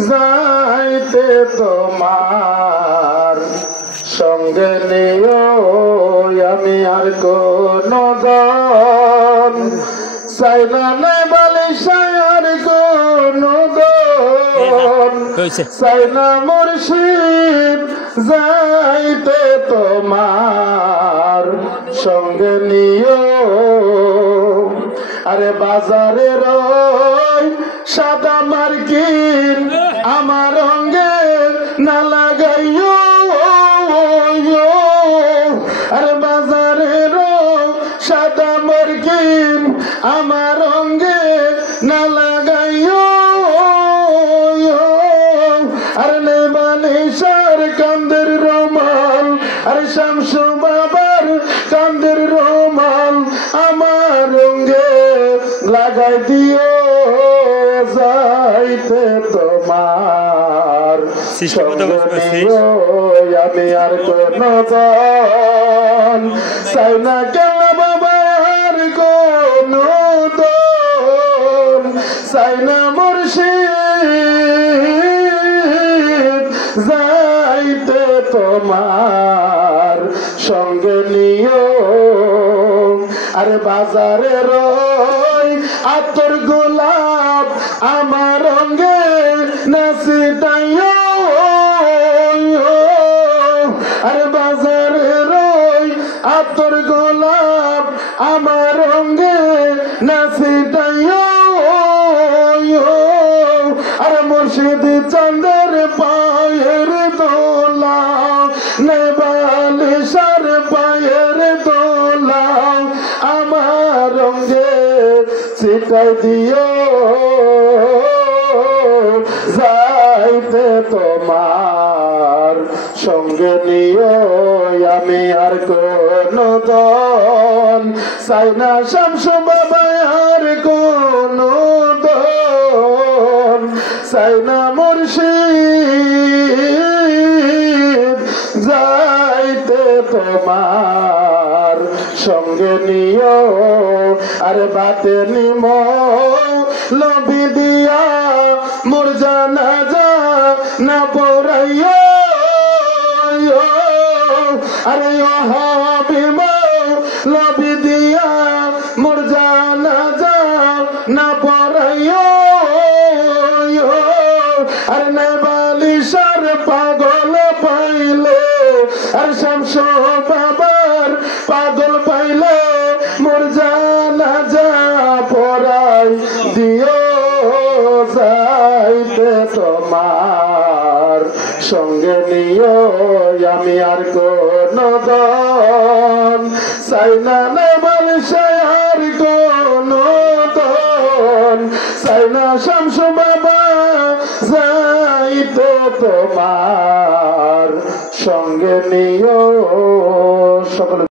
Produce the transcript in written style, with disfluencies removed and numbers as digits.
যাইতে তোমার সঙ্গে নিও আমি আর কোনো দন চাই না নাই বালিশায় আর কোনো দন চাই না মুর্শিদ যাইতে তোমার সঙ্গে নিও আরে বাজারে রই সাদা মার্কিন আমার রঙে না লাগাইও আরে বাজারে রই সাদা মার্কিন আমার রঙে না লাগাইও আর নেবানিসার কান্দের রোমাল আর শামসু বাবার কান্দের রোমাল আমার রঙে লাগাই দিও যাইতে তোমার আমি আর কোনো দন চাই না কেন বাবার কোনো দন চাই না মুর্শিদ যাইতে তোমার সঙ্গে নিও আরে বাজারে রই আতর গোলাপ আমার রঙে নাচিতাইও আরে বাজারে রই আতর গোলাপ আমার রঙে নাচিতাইও আরে মুর্শিদ চন্দ্রের পায়ের দোলা নেবালিশার পায়ের দোলা আমার রঙে ছিটাই দিও যাইতে তোমার সঙ্গে নিও আমি আর কোনো দন চাই না শামসু বাবা আর কোনো দন চাই না মুর্শিদ যাইতে তোমার সঙ্গে নিও আরে বাতে নিম লবি দিয়া মোর জানাজা না পড়াইও আরে হাবিব লবি দিয়া মোর জানাজা না পড়াইও আর নেবালিশার পাগল পাইলে আর শামসু বাবার পাগল পাইলে মোর জানাজা পড়াই দিও যাইতে তোমার সঙ্গে নিও আমি আর কোনো দন চাই না নেবালিশায় আর কোনো দন চাই না শামসু বাবা যাইতে তোমার সঙ্গে নিও সকলে